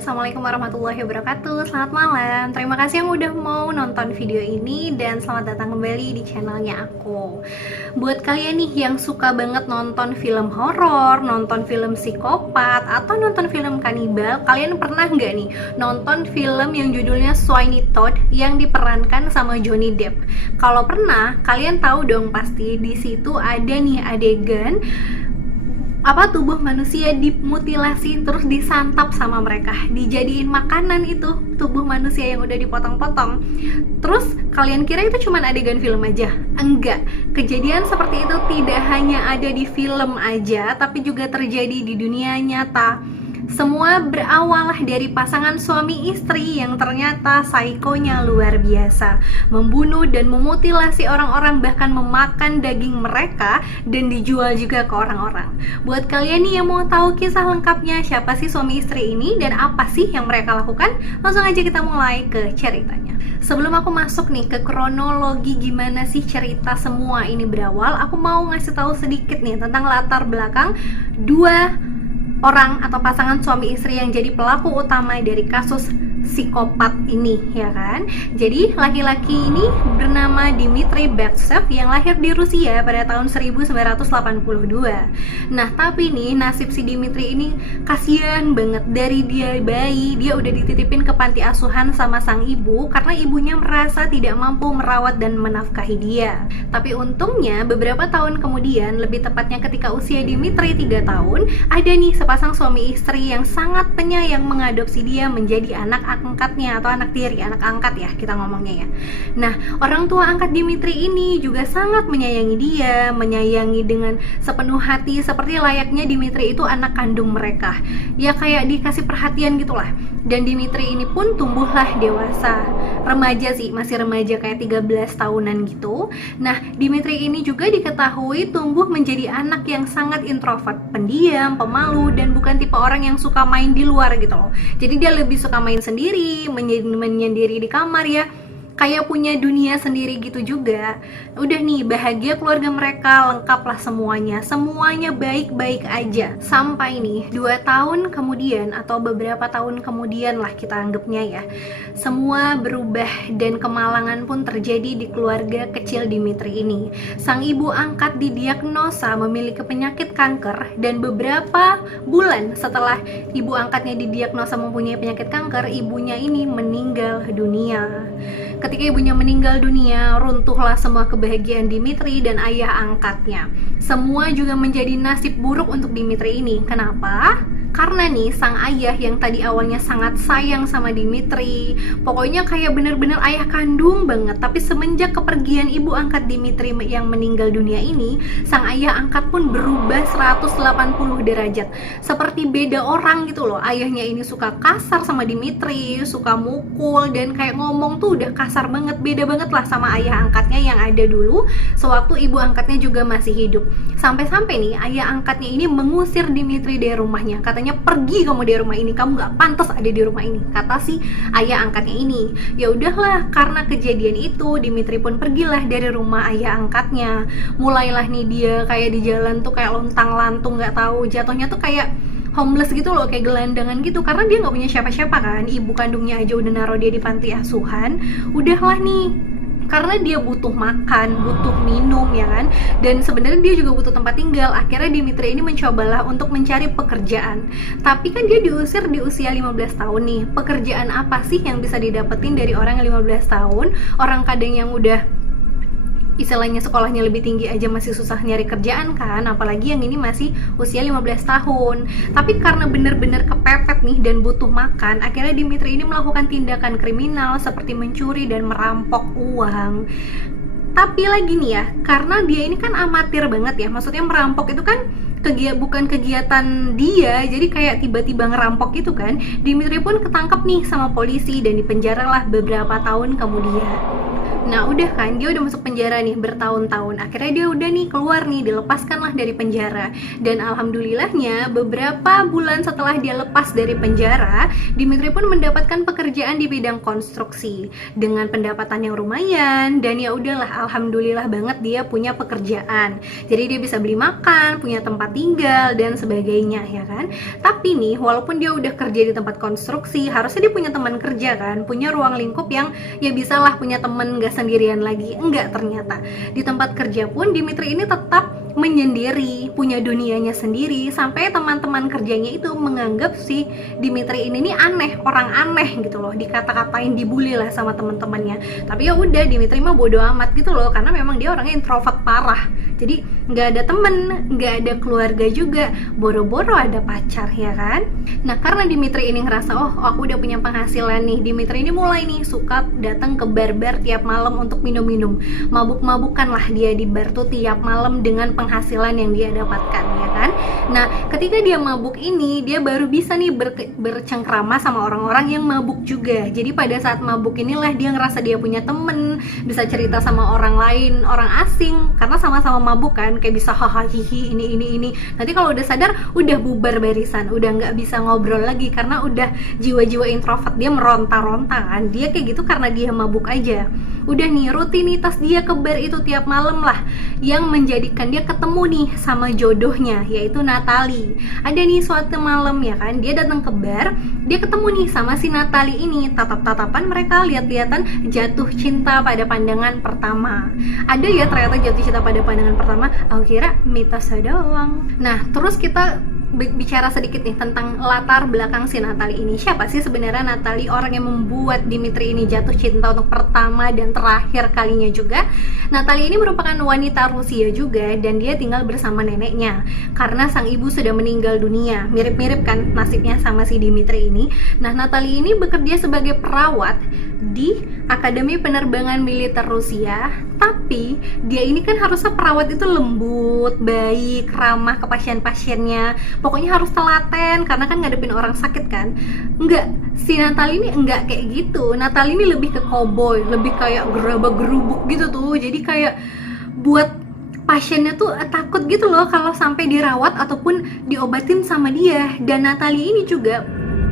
Assalamualaikum warahmatullahi wabarakatuh. Selamat malam. Terima kasih yang udah mau nonton video ini dan selamat datang kembali di channelnya aku. Buat kalian nih yang suka banget nonton film horor, nonton film psikopat, atau nonton film kanibal, kalian pernah nggak nih nonton film yang judulnya Sweeney Todd yang diperankan sama Johnny Depp? Kalau pernah, kalian tahu dong pasti di situ ada nih adegan tubuh manusia dimutilasi terus disantap sama mereka, dijadiin makanan itu tubuh manusia yang udah dipotong-potong. Terus kalian kira itu cuma adegan film aja? Enggak, kejadian seperti itu tidak hanya ada di film aja, tapi juga terjadi di dunia nyata. Semua berawal dari pasangan suami istri yang ternyata psikonya luar biasa, membunuh dan memutilasi orang-orang, bahkan memakan daging mereka dan dijual juga ke orang-orang. Buat kalian nih yang mau tahu kisah lengkapnya, siapa sih suami istri ini dan apa sih yang mereka lakukan, langsung aja kita mulai ke ceritanya. Sebelum aku masuk nih ke kronologi gimana sih cerita semua ini berawal, aku mau ngasih tahu sedikit nih tentang latar belakang dua orang atau pasangan suami istri yang jadi pelaku utama dari kasus psikopat ini, ya kan? Jadi laki-laki ini bernama Dmitry Bertsev yang lahir di Rusia pada tahun 1982. Nah, tapi nih nasib si Dmitry ini kasihan banget. Dari dia bayi, dia udah dititipin ke panti asuhan sama sang ibu karena ibunya merasa tidak mampu merawat dan menafkahi dia. Tapi untungnya beberapa tahun kemudian, lebih tepatnya ketika usia Dmitry 3 tahun, ada nih sepasang suami istri yang sangat penyayang mengadopsi dia menjadi anak angkatnya atau anak tiri, anak angkat ya kita ngomongnya ya. Nah, orang tua angkat Dmitry ini juga sangat menyayangi dia, menyayangi dengan sepenuh hati seperti layaknya Dmitry itu anak kandung mereka. Ya kayak dikasih perhatian gitulah. Dan Dmitry ini pun tumbuhlah dewasa, remaja sih, masih remaja kayak 13 tahunan gitu. Nah, Dmitry ini juga diketahui tumbuh menjadi anak yang sangat introvert, pendiam, pemalu, dan bukan tipe orang yang suka main di luar gitu loh. Jadi dia lebih suka main sendiri, menyendiri di kamar ya, kayak punya dunia sendiri gitu juga. Udah nih, bahagia keluarga mereka, lengkaplah semuanya baik-baik aja. Sampai nih 2 tahun kemudian atau beberapa tahun kemudian lah kita anggapnya ya, semua berubah dan kemalangan pun terjadi di keluarga kecil Dmitry ini. Sang ibu angkat didiagnosa memiliki penyakit kanker, dan beberapa bulan setelah ibu angkatnya didiagnosa mempunyai penyakit kanker, ibunya ini meninggal dunia. Ketika ibunya meninggal dunia, runtuhlah semua kebahagiaan Dmitry dan ayah angkatnya. Semua juga menjadi nasib buruk untuk Dmitry ini. Kenapa? Karena nih sang ayah yang tadi awalnya sangat sayang sama Dmitry, pokoknya kayak bener-bener ayah kandung banget, tapi semenjak kepergian ibu angkat Dmitry yang meninggal dunia ini, sang ayah angkat pun berubah 180 derajat. Seperti beda orang gitu loh. Ayahnya ini suka kasar sama Dmitry, suka mukul, dan kayak ngomong tuh udah kasar banget, beda banget lah sama ayah angkatnya yang ada dulu sewaktu ibu angkatnya juga masih hidup. Sampai-sampai nih ayah angkatnya ini mengusir Dmitry dari rumahnya. Katanya, pergi kamu dari rumah ini, kamu gak pantas ada di rumah ini, kata si ayah angkatnya ini. Ya udahlah, karena kejadian itu Dmitry pun pergilah dari rumah ayah angkatnya. Mulailah nih dia kayak di jalan tuh kayak lontang-lantung, gak tahu, jatuhnya tuh kayak homeless gitu loh, kayak gelandangan gitu, karena dia nggak punya siapa-siapa kan. Ibu kandungnya aja udah naruh dia di panti asuhan. Udahlah nih, karena dia butuh makan, butuh minum ya kan, dan sebenarnya dia juga butuh tempat tinggal. Akhirnya Dmitry ini mencobalah untuk mencari pekerjaan, tapi kan dia diusir di usia 15 tahun nih. Pekerjaan apa sih yang bisa didapetin dari orang yang 15 tahun? Orang kadang yang udah istilahnya sekolahnya lebih tinggi aja masih susah nyari kerjaan kan, apalagi yang ini masih usia 15 tahun. Tapi karena bener-bener kepepet nih dan butuh makan, akhirnya Dmitry ini melakukan tindakan kriminal seperti mencuri dan merampok uang. Tapi lagi nih ya, karena dia ini kan amatir banget ya, maksudnya merampok itu kan bukan kegiatan dia, jadi kayak tiba-tiba ngerampok gitu kan. Dmitry pun ketangkep nih sama polisi dan dipenjaralah beberapa tahun kemudian. Nah udah kan, dia udah masuk penjara nih bertahun-tahun. Akhirnya dia udah nih keluar nih, dilepaskanlah dari penjara. Dan alhamdulillahnya beberapa bulan setelah dia lepas dari penjara, Dimitri pun mendapatkan pekerjaan di bidang konstruksi dengan pendapatan yang lumayan. Dan ya udahlah, alhamdulillah banget dia punya pekerjaan. Jadi dia bisa beli makan, punya tempat tinggal dan sebagainya ya kan. Tapi nih, walaupun dia udah kerja di tempat konstruksi, harusnya dia punya teman kerja kan, punya ruang lingkup yang ya bisalah punya temen gak sendirian lagi. Enggak, ternyata di tempat kerja pun Dimitri ini tetap menyendiri, punya dunianya sendiri, sampai teman-teman kerjanya itu menganggap si Dimitri ini nih aneh, orang aneh gitu loh, dikata-katain, dibully lah sama teman-temannya. Tapi ya udah, Dimitri mah bodo amat gitu loh, karena memang dia orangnya introvert parah. Jadi nggak ada temen, nggak ada keluarga juga, boro-boro ada pacar ya kan. Nah karena Dimitri ini ngerasa, oh aku udah punya penghasilan nih, Dimitri ini mulai nih suka datang ke bar-bar tiap malam untuk minum-minum, mabuk-mabukan lah dia di bar tuh tiap malam dengan penghasilan yang dia dapatkan ya kan. Nah ketika dia mabuk ini, dia baru bisa nih bercengkrama sama orang-orang yang mabuk juga. Jadi pada saat mabuk inilah dia ngerasa dia punya temen, bisa cerita sama orang lain, orang asing, karena sama-sama mabuk kan, kayak bisa hahaha hihi ini. Nanti kalau udah sadar udah bubar barisan, udah nggak bisa ngobrol lagi karena udah jiwa-jiwa introvert dia meronta-ronta kan. Dia kayak gitu karena dia mabuk aja. Udah nih rutinitas dia ke bar itu tiap malam lah yang menjadikan dia ketemu nih sama jodohnya, yaitu Natalie. Ada nih suatu malam ya kan, dia datang ke bar, dia ketemu nih sama si Natalie ini. Tatap-tatapan mereka, lihat-lihatan, jatuh cinta pada pandangan pertama. Ada ya ternyata jatuh cinta pada pandangan pertama, aku kira mitos doang. Nah terus kita bicara sedikit nih tentang latar belakang si Natalie ini. Siapa sih sebenarnya Natalie, orang yang membuat Dimitri ini jatuh cinta untuk pertama dan terakhir kalinya juga? Natalie ini merupakan wanita Rusia juga, dan dia tinggal bersama neneknya karena sang ibu sudah meninggal dunia. Mirip-mirip kan nasibnya sama si Dimitri ini. Nah Natalie ini bekerja sebagai perawat di Akademi Penerbangan Militer Rusia, tapi dia ini kan harusnya perawat itu lembut, baik, ramah ke pasien-pasiennya, pokoknya harus telaten karena kan ngadepin orang sakit kan. Enggak, si Natalie ini enggak kayak gitu. Natalie ini lebih ke cowboy, lebih kayak gerabak-gerubuk gitu tuh. Jadi kayak buat pasiennya tuh takut gitu loh kalau sampai dirawat ataupun diobatin sama dia. Dan Natalie ini juga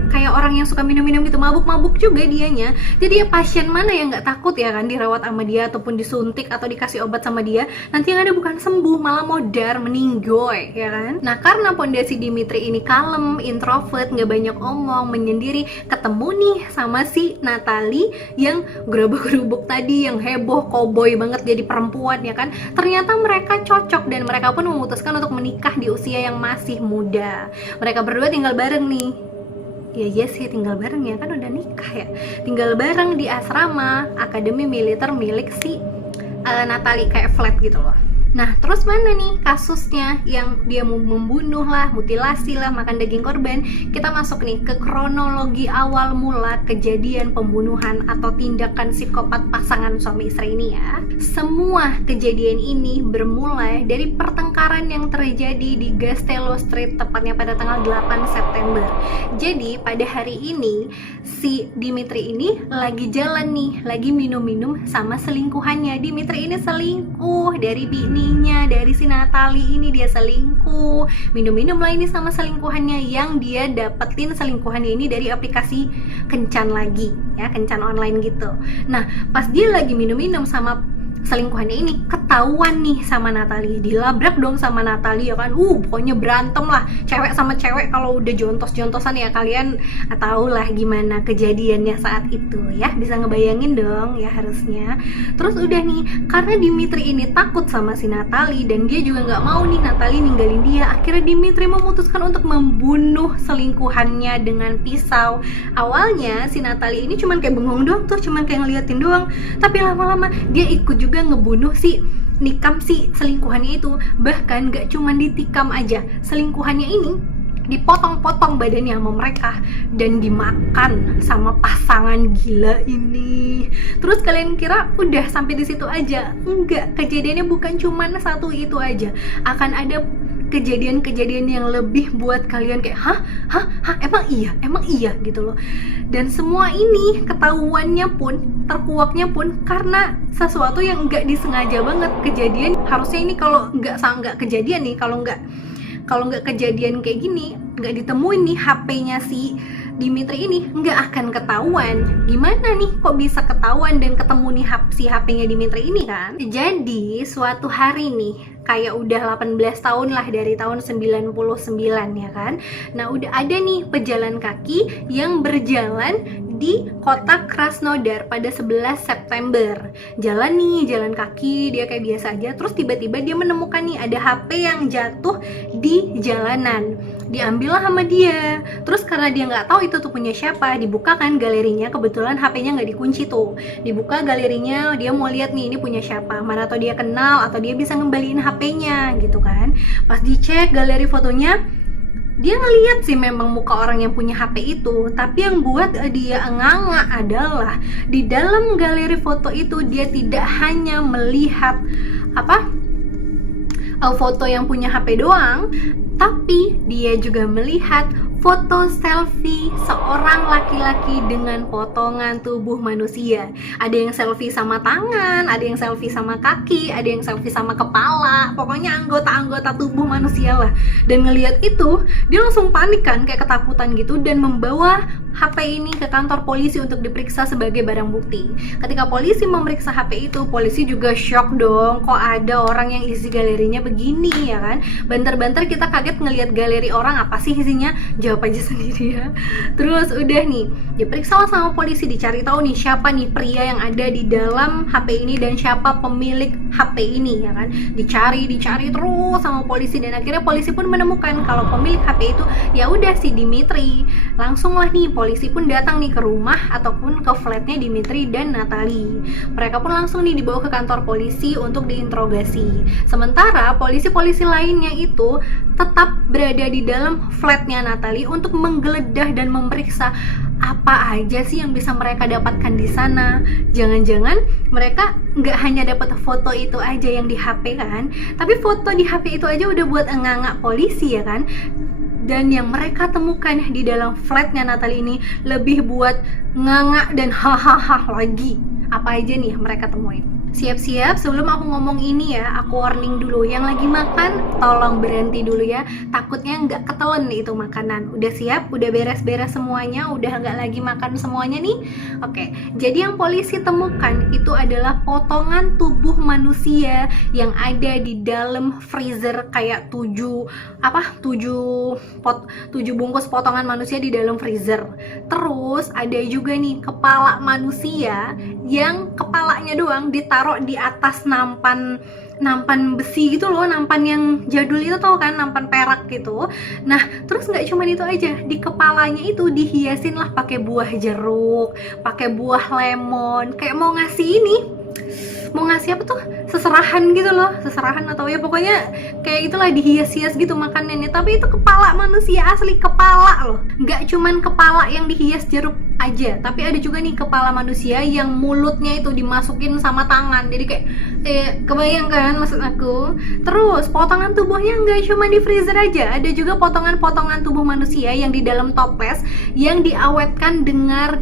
kayak orang yang suka minum-minum gitu, mabuk-mabuk juga dianya. Jadi ya pasien mana yang nggak takut ya kan dirawat sama dia ataupun disuntik atau dikasih obat sama dia, nanti yang ada bukan sembuh malah modar, meninggoy ya kan. Nah karena pondasi Dimitri ini kalem, introvert, nggak banyak omong, menyendiri, ketemu nih sama si Natalie yang gerabak-gerubuk tadi, yang heboh, cowboy banget jadi perempuan ya kan. Ternyata mereka cocok dan mereka pun memutuskan untuk menikah di usia yang masih muda. Mereka berdua tinggal bareng nih. Ya sih tinggal bareng ya kan, udah nikah ya. Tinggal bareng di asrama Akademi Militer milik si Natalie, kayak flat gitu loh. Nah terus mana nih kasusnya yang dia mau membunuh lah, mutilasi lah, makan daging korban. Kita masuk nih ke kronologi awal mula kejadian pembunuhan atau tindakan psikopat pasangan suami istri ini ya. Semua kejadian ini bermulai dari pertengkaran yang terjadi di Gastello Street, tepatnya pada tanggal 8 September. Jadi pada hari ini si Dimitri ini lagi jalan nih, lagi minum-minum sama selingkuhannya. Dimitri ini selingkuh dari bininya, dari si Natalie ini dia selingkuh, minum-minum lah ini sama selingkuhannya, yang dia dapetin selingkuhannya ini dari aplikasi kencan lagi ya, kencan online gitu. Nah pas dia lagi minum-minum sama selingkuhannya ini, ketahuan nih sama Natalie, dilabrak dong sama Natalie ya kan. Pokoknya berantem lah, cewek sama cewek kalau udah jontos-jontosan ya, kalian tahu lah gimana kejadiannya saat itu ya, bisa ngebayangin dong ya harusnya. Terus udah nih, karena Dimitri ini takut sama si Natalie dan dia juga nggak mau nih Natalie ninggalin dia, akhirnya Dimitri memutuskan untuk membunuh selingkuhannya dengan pisau. Awalnya si Natalie ini cuman kayak bengong doang tuh, cuman kayak ngeliatin doang, tapi lama-lama dia ikut juga ngebunuh si nikam si selingkuhannya itu. Bahkan gak cuman ditikam aja, selingkuhannya ini dipotong-potong badannya sama mereka dan dimakan sama pasangan gila ini. Terus kalian kira udah sampai di situ aja? Enggak, kejadiannya bukan cuman satu itu aja. Akan ada kejadian-kejadian yang lebih buat kalian kayak hah emang iya gitu loh. Dan semua ini ketahuannya pun, terkuaknya pun karena sesuatu yang nggak disengaja banget kejadian. Harusnya ini kalau nggak kejadian nih, kalau nggak kejadian kayak gini, nggak ditemuin nih HP-nya si Dimitri ini, nggak akan ketahuan. Gimana nih kok bisa ketahuan dan ketemu nih si HP-nya Dimitri ini kan? Jadi suatu hari nih, kayak udah 18 tahun lah dari tahun 99 ya kan. Nah udah ada nih pejalan kaki yang berjalan di kota Krasnodar pada 11 September. Jalan kaki, dia kayak biasa aja. Terus tiba-tiba dia menemukan nih ada HP yang jatuh di jalanan. Diambillah sama dia. Terus karena dia nggak tahu itu tuh punya siapa, dibuka kan galerinya. Kebetulan HP-nya nggak dikunci tuh. Dibuka galerinya, dia mau lihat nih ini punya siapa. Mana atau dia kenal atau dia bisa ngembaliin HP-nya gitu kan. Pas dicek galeri fotonya, dia ngeliat sih memang muka orang yang punya HP itu, tapi yang buat dia enganga adalah di dalam galeri foto itu dia tidak hanya melihat foto yang punya HP doang, tapi dia juga melihat foto selfie seorang laki-laki dengan potongan tubuh manusia. Ada yang selfie sama tangan, ada yang selfie sama kaki, ada yang selfie sama kepala, pokoknya anggota-anggota tubuh manusia lah. Dan ngelihat itu, dia langsung panik kan, kayak ketakutan gitu, dan membawa HP ini ke kantor polisi untuk diperiksa sebagai barang bukti. Ketika polisi memeriksa HP itu, polisi juga shock dong, kok ada orang yang isi galerinya begini ya kan. Banter-banter kita kaget ngelihat galeri orang, apa sih isinya? Jawab aja sendiri ya. Terus udah nih, diperiksa sama polisi, dicari tahu nih siapa nih pria yang ada di dalam HP ini dan siapa pemilik HP ini ya kan. Dicari terus sama polisi, dan akhirnya polisi pun menemukan kalau pemilik HP itu ya udah si Dimitri. Langsung lah nih polisi pun datang nih ke rumah ataupun ke flatnya Dimitri dan Natalie. Mereka pun langsung nih dibawa ke kantor polisi untuk diinterogasi. Sementara polisi-polisi lainnya itu tetap berada di dalam flatnya Natalie untuk menggeledah dan memeriksa apa aja sih yang bisa mereka dapatkan di sana. Jangan-jangan mereka nggak hanya dapat foto itu aja yang di HP kan, tapi foto di HP itu aja udah buat enganga polisi ya kan. Dan yang mereka temukan di dalam flatnya Natalie ini lebih buat nganga dan hahaha lagi. Apa aja nih yang mereka temuin? Siap-siap, sebelum aku ngomong ini ya, aku warning dulu. Yang lagi makan, tolong berhenti dulu ya. Takutnya nggak ketelen itu makanan. Udah siap? Udah beres-beres semuanya? Udah nggak lagi makan semuanya nih? Oke, jadi yang polisi temukan itu adalah potongan tubuh manusia yang ada di dalam freezer, kayak 7 bungkus potongan manusia di dalam freezer. Terus ada juga nih kepala manusia yang kepalanya doang ditaruh di atas nampan besi gitu loh, nampan yang jadul itu tau kan, nampan perak gitu. Nah terus nggak cuma itu aja, di kepalanya itu dihiasin lah pakai buah jeruk, pakai buah lemon, kayak mau ngasih apa tuh, seserahan gitu loh, seserahan atau ya pokoknya kayak itulah, dihias-hias gitu makanannya. Tapi itu kepala manusia asli, kepala loh, nggak cuman kepala yang dihias jeruk aja, tapi ada juga nih kepala manusia yang mulutnya itu dimasukin sama tangan, jadi kayak kebayang kan maksud aku. Terus potongan tubuhnya nggak cuma di freezer aja, ada juga potongan-potongan tubuh manusia yang di dalam toples yang diawetkan dengan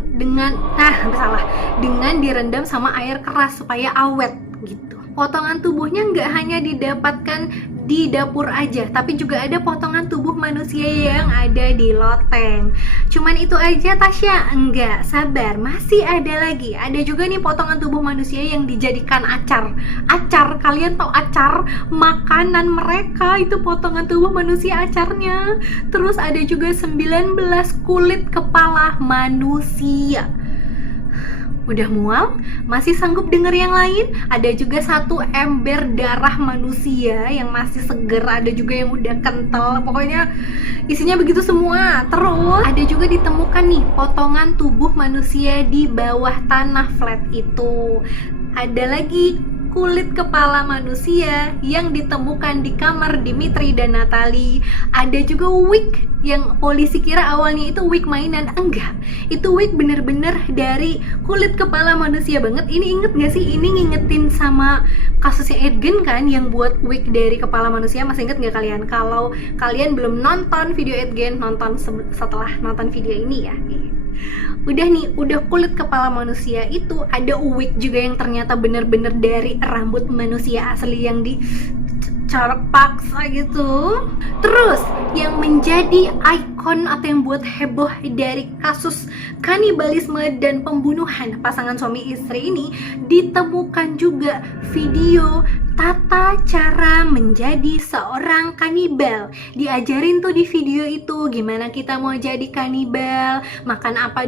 direndam sama air keras supaya awet gitu. Potongan tubuhnya nggak hanya didapatkan di dapur aja, tapi juga ada potongan tubuh manusia yang ada di loteng. Cuman itu aja Tasya? Enggak, sabar, masih ada lagi. Ada juga nih potongan tubuh manusia yang dijadikan acar. Kalian tahu acar? Makanan mereka itu potongan tubuh manusia acarnya. Terus ada juga 19 kulit kepala manusia. Udah mual? Masih sanggup denger yang lain? Ada juga 1 ember darah manusia yang masih seger, ada juga yang udah kental, pokoknya isinya begitu semua. Terus ada juga ditemukan nih potongan tubuh manusia di bawah tanah flat itu. Ada lagi kulit kepala manusia yang ditemukan di kamar Dimitri dan Natalie. Ada juga wig yang polisi kira awalnya itu wig mainan. Enggak, itu wig bener-bener dari kulit kepala manusia banget. Ini inget gak sih? Ini ngingetin sama kasusnya Edgen kan, yang buat wig dari kepala manusia. Masih inget gak kalian? Kalau kalian belum nonton video Edgen, nonton setelah nonton video ini ya. Udah nih, udah kulit kepala manusia, itu ada wig juga yang ternyata bener-bener dari rambut manusia asli yang dicoret paksa gitu. Terus yang menjadi ikon atau yang buat heboh dari kasus kanibalisme dan pembunuhan pasangan suami istri ini, ditemukan juga video tata cara menjadi seorang kanibal. Diajarin tuh di video itu gimana kita mau jadi kanibal, makan apa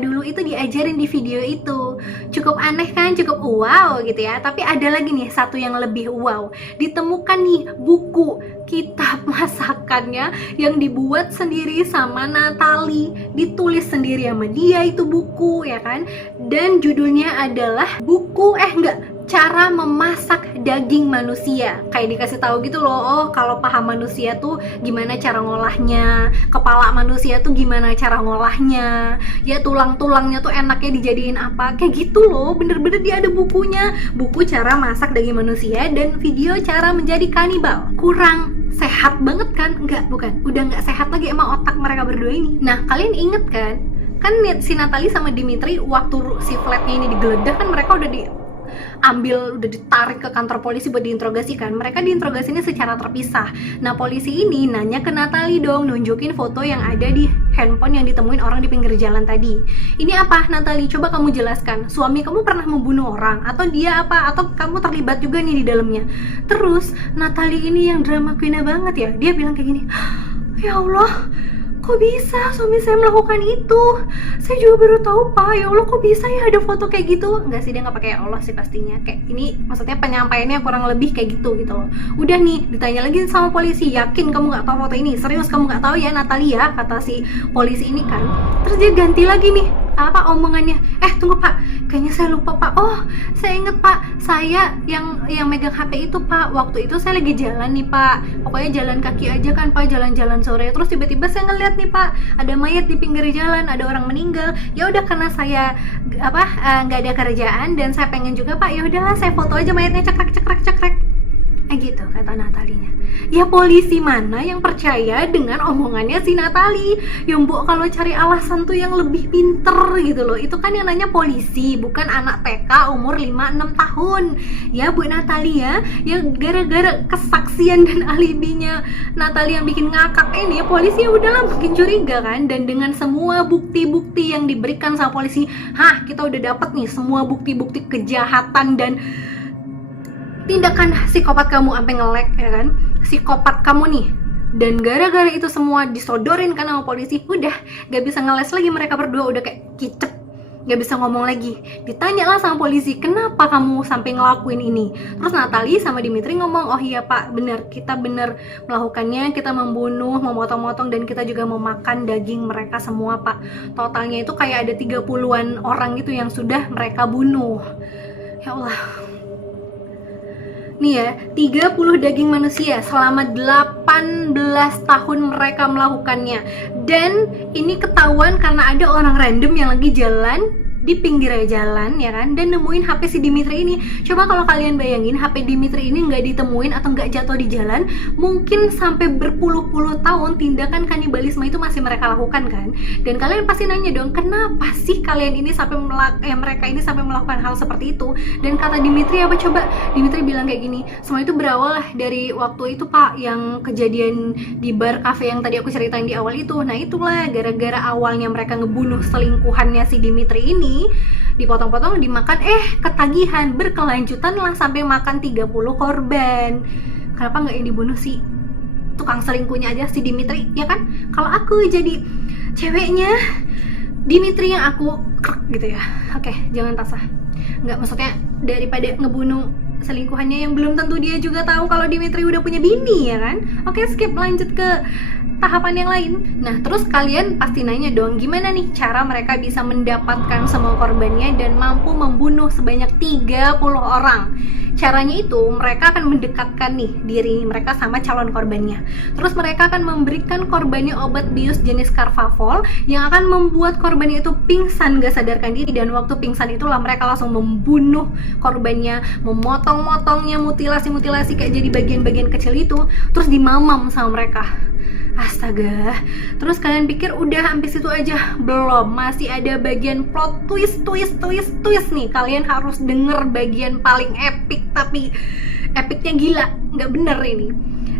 dulu, itu diajarin di video itu. Cukup aneh kan, cukup wow gitu ya. Tapi ada lagi nih satu yang lebih wow. Ditemukan nih buku kitab masakannya yang dibuat sendiri sama Natalie, ditulis sendiri sama dia itu buku ya kan. Dan judulnya adalah cara memasak daging manusia. Kayak dikasih tahu gitu loh, oh kalau paha manusia tuh gimana cara ngolahnya, kepala manusia tuh gimana cara ngolahnya, ya tulang-tulangnya tuh enaknya dijadiin apa, kayak gitu loh. Bener-bener dia ada bukunya, buku cara masak daging manusia dan video cara menjadi kanibal. Kurang sehat banget kan? Bukan, udah nggak sehat lagi emang otak mereka berdua ini. Nah, kalian inget kan si Natalie sama Dimitri waktu si flatnya ini digeledah kan, mereka udah ditarik ke kantor polisi buat diinterogasikan. Mereka diinterogasinya secara terpisah. Nah, polisi ini nanya ke Natalie dong, nunjukin foto yang ada di handphone yang ditemuin orang di pinggir jalan tadi. Ini apa, Natalie? Coba kamu jelaskan. Suami kamu pernah membunuh orang? Atau dia apa? Atau kamu terlibat juga nih di dalamnya? Terus, Natalie ini yang drama queen-nya banget ya. Dia bilang kayak gini, ya Allah, kok bisa suami saya melakukan itu? Saya juga baru tahu, Pak. Ya Allah, kok bisa ya ada foto kayak gitu? Enggak sih, dia nggak pakai ya Allah sih pastinya. Kayak ini maksudnya penyampaiannya kurang lebih kayak gitu loh. Udah nih, ditanya lagi sama polisi, yakin kamu nggak tahu foto ini? Serius kamu nggak tahu ya, Natalia? Kata si polisi ini kan. Terus dia ganti lagi nih omongannya. Tunggu Pak, kayaknya saya lupa Pak. Oh, saya inget Pak, saya yang megang HP itu Pak. Waktu itu saya lagi jalan nih Pak, pokoknya jalan kaki aja kan Pak, jalan-jalan sore. Terus tiba-tiba saya ngeliat nih Pak, ada mayat di pinggir jalan, ada orang meninggal. Ya udah, karena saya nggak ada kerjaan dan saya pengen juga Pak, ya udahlah saya foto aja mayatnya, cekrek. Gitu kata Natalinya. Ya polisi mana yang percaya dengan omongannya si Natalie? Ya Mbok, kalau cari alasan tuh yang lebih pinter gitu loh. Itu kan yang nanya polisi, bukan anak TK umur 5-6 tahun. Ya Bu Natalia, ya gara-gara kesaksian dan alibinya Natalie yang bikin ngakak ini, ya polisi ya udahlah makin curiga kan. Dan dengan semua bukti-bukti yang diberikan sama polisi, kita udah dapet nih semua bukti-bukti kejahatan dan tindakan psikopat kamu sampai nge-lag ya kan, psikopat kamu nih. Dan gara-gara itu semua disodorin kan sama polisi, udah gak bisa ngeles lagi, mereka berdua udah kayak kicep, gak bisa ngomong lagi. Ditanya lah sama polisi, kenapa kamu sampai ngelakuin ini? Terus Natalie sama Dimitri ngomong, oh iya Pak, bener, kita bener melakukannya, kita membunuh, memotong-motong, dan kita juga memakan daging mereka semua Pak. Totalnya itu kayak ada 30-an orang gitu yang sudah mereka bunuh. Ya Allah. Nih ya, 30 daging manusia selama 18 tahun mereka melakukannya. Dan ini ketahuan karena ada orang random yang lagi jalan di pinggir jalan ya kan, dan nemuin HP si Dimitri ini. Coba kalau kalian bayangin HP Dimitri ini nggak ditemuin atau nggak jatuh di jalan, mungkin sampai berpuluh-puluh tahun tindakan kanibalisme itu masih mereka lakukan kan. Dan kalian pasti nanya dong, kenapa sih kalian ini sampai mereka ini sampai melakukan hal seperti itu? Dan kata Dimitri apa coba? Dimitri bilang kayak gini, semua itu berawal dari waktu itu Pak, yang kejadian di bar cafe yang tadi aku ceritain di awal itu. Nah itulah gara-gara awalnya mereka ngebunuh selingkuhannya si Dimitri ini, dipotong-potong, dimakan, ketagihan, berkelanjutan lah sampai makan 30 korban. Kenapa nggak yang dibunuh si tukang selingkuhnya aja, si Dimitri, ya kan? Kalau aku jadi ceweknya Dimitri yang aku gitu ya, oke, jangan tasah. Nggak, maksudnya daripada ngebunuh selingkuhannya yang belum tentu dia juga tahu kalau Dimitri udah punya bini ya kan. Oke, skip, lanjut ke tahapan yang lain. Nah, terus kalian pasti nanya dong, gimana nih cara mereka bisa mendapatkan semua korbannya dan mampu membunuh sebanyak 30 orang? Caranya itu, mereka akan mendekatkan nih diri mereka sama calon korbannya. Terus mereka akan memberikan korbannya obat bius jenis Carvavol yang akan membuat korbannya itu pingsan, gak sadarkan diri. Dan waktu pingsan itulah mereka langsung membunuh korbannya, memotong-motongnya, mutilasi-mutilasi kayak jadi bagian-bagian kecil itu, terus dimamam sama mereka. Astaga. Terus kalian pikir udah sampai situ aja? Belum, masih ada bagian plot twist nih. Kalian harus denger bagian paling epic, tapi epicnya gila, nggak bener ini.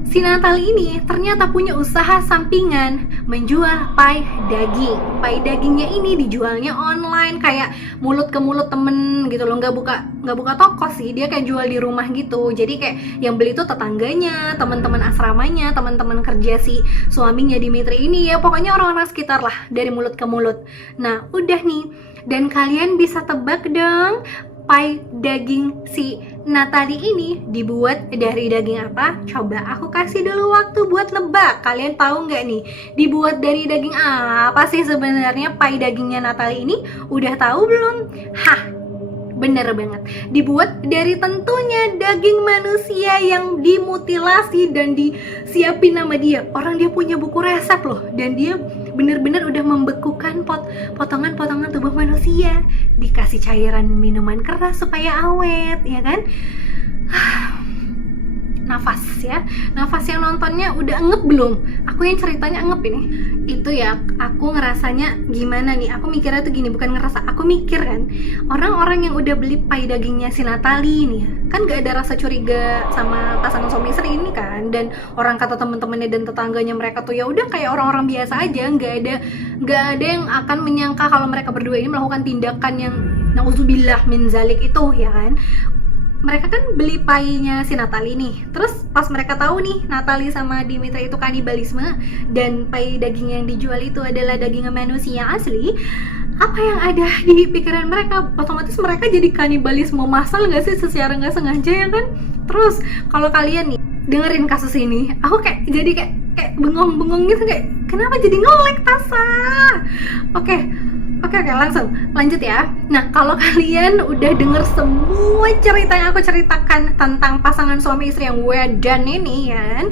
Si Natalie ini ternyata punya usaha sampingan menjual pai daging. Pai dagingnya ini dijualnya online, kayak mulut ke mulut temen gitu loh, nggak buka toko sih, dia kayak jual di rumah gitu. Jadi kayak yang beli tuh tetangganya, teman-teman asramanya, teman-teman kerja si suaminya Dimitri ini, ya pokoknya orang-orang sekitar lah, dari mulut ke mulut. Nah udah nih, dan kalian bisa tebak dong, pai daging si Natalie ini dibuat dari daging apa? Coba aku kasih dulu waktu buat nebak. Kalian tahu nggak nih, dibuat dari daging apa sih sebenarnya pai dagingnya Natalie ini? Udah tahu belum? Hah, bener banget. Dibuat dari tentunya daging manusia yang dimutilasi dan disiapin nama dia. Orang dia punya buku resep loh, dan dia bener-bener udah membekukan potongan-potongan tubuh manusia, dikasih cairan minuman keras supaya awet, ya kan? Nafas yang nontonnya udah ngep belum? Aku yang ceritanya ngep ini. Itu ya, aku ngerasanya gimana nih? Aku mikirnya tuh gini, bukan ngerasa, aku mikir kan, orang-orang yang udah beli pai dagingnya si Natalie ini ya, kan gak ada rasa curiga sama pasangan suami istri ini kan. Dan orang kata teman-temannya dan tetangganya mereka tuh ya udah kayak orang-orang biasa aja, nggak ada yang akan menyangka kalau mereka berdua ini melakukan tindakan yang nauzubillah min zalik itu, ya kan. Mereka kan beli painya si Natalie nih. Terus pas mereka tahu nih Natalie sama Dimitri itu kanibalisme dan pai daging yang dijual itu adalah daging manusia asli, apa yang ada di pikiran mereka? Otomatis mereka jadi kanibalisme massal nggak sih, secara nggak sengaja, ya kan? Terus kalau kalian nih dengerin kasus ini, aku jadi kayak bengong gitu, kayak kenapa jadi ngelek Tasa? Oke, langsung lanjut ya. Nah, kalau kalian udah denger semua cerita yang aku ceritakan tentang pasangan suami istri yang wedan ini ya kan,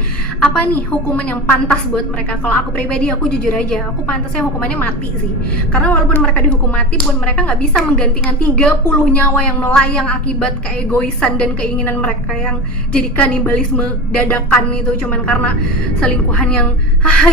apa nih hukuman yang pantas buat mereka? Kalau aku pribadi, aku jujur aja, aku pantasnya hukumannya mati sih. Karena walaupun mereka dihukum mati pun mereka nggak bisa menggantikan 30 nyawa yang melayang akibat keegoisan dan keinginan mereka yang jadi kanibalisme dadakan itu cuman karena selingkuhan yang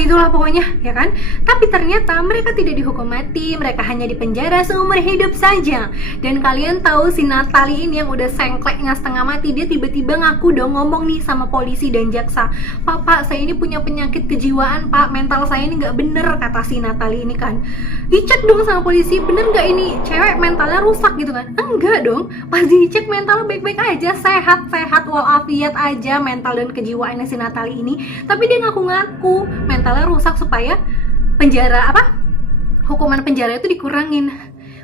itulah pokoknya, ya kan? Tapi ternyata mereka tidak dihukum mati, mereka hanya dipenjara seumur hidup saja. Dan kalian tahu si Natalie ini yang udah sengkleknya setengah mati, dia tiba-tiba ngaku dong, ngomong nih sama polisi dan jaksa, Pak, saya ini punya penyakit kejiwaan Pak, mental saya ini nggak bener, kata si Natalie ini kan. Dicek dong sama polisi, bener nggak ini cewek mentalnya rusak gitu kan? Enggak dong, pas dicek mentalnya baik-baik aja, sehat walafiat aja mental dan kejiwaannya si Natalie ini. Tapi dia ngaku-ngaku mentalnya rusak supaya hukuman penjara itu dikurangin.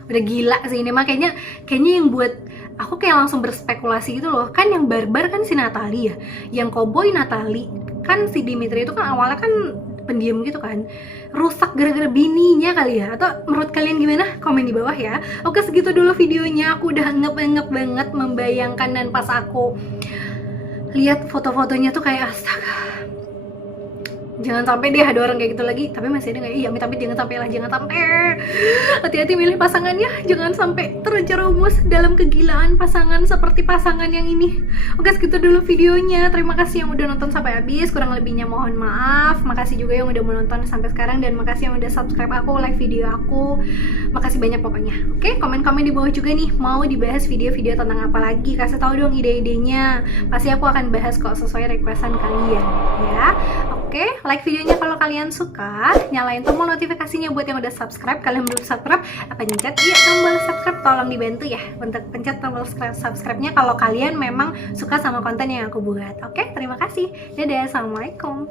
Udah gila sih ini, makanya kayaknya yang buat aku kayak langsung berspekulasi gitu loh. Kan yang barbar kan si Natalie ya, yang koboi Natalie. Kan si Dimitri itu kan awalnya kan pendiam gitu kan, rusak gara-gara bininya kali ya. Atau menurut kalian gimana? Komen di bawah ya. Oke, segitu dulu videonya. Aku udah ngep banget membayangkan, dan pas aku lihat foto-fotonya tuh kayak astaga, jangan sampai deh ada orang kayak gitu lagi. Tapi masih ada nggak? Iya, tapi jangan sampai lah, jangan sampai. Hati-hati milih pasangannya, jangan sampai terjerumus dalam kegilaan pasangan seperti pasangan yang ini. Oke, segitu dulu videonya. Terima kasih yang udah nonton sampai habis, kurang lebihnya mohon maaf. Makasih juga yang udah menonton sampai sekarang, dan makasih yang udah subscribe aku, like video aku. Makasih banyak pokoknya. Oke, komen-komen di bawah juga nih, mau dibahas video-video tentang apa lagi, kasih tahu dong ide-idenya. Pasti aku akan bahas kok sesuai requestan kalian ya. Oke, like videonya kalau kalian suka, nyalain tombol notifikasinya buat yang udah subscribe. Kalian belum subscribe, pencet tombol subscribe, tolong dibantu ya untuk pencet tombol subscribe-nya kalau kalian memang suka sama konten yang aku buat. Oke, terima kasih. Dadah, assalamualaikum.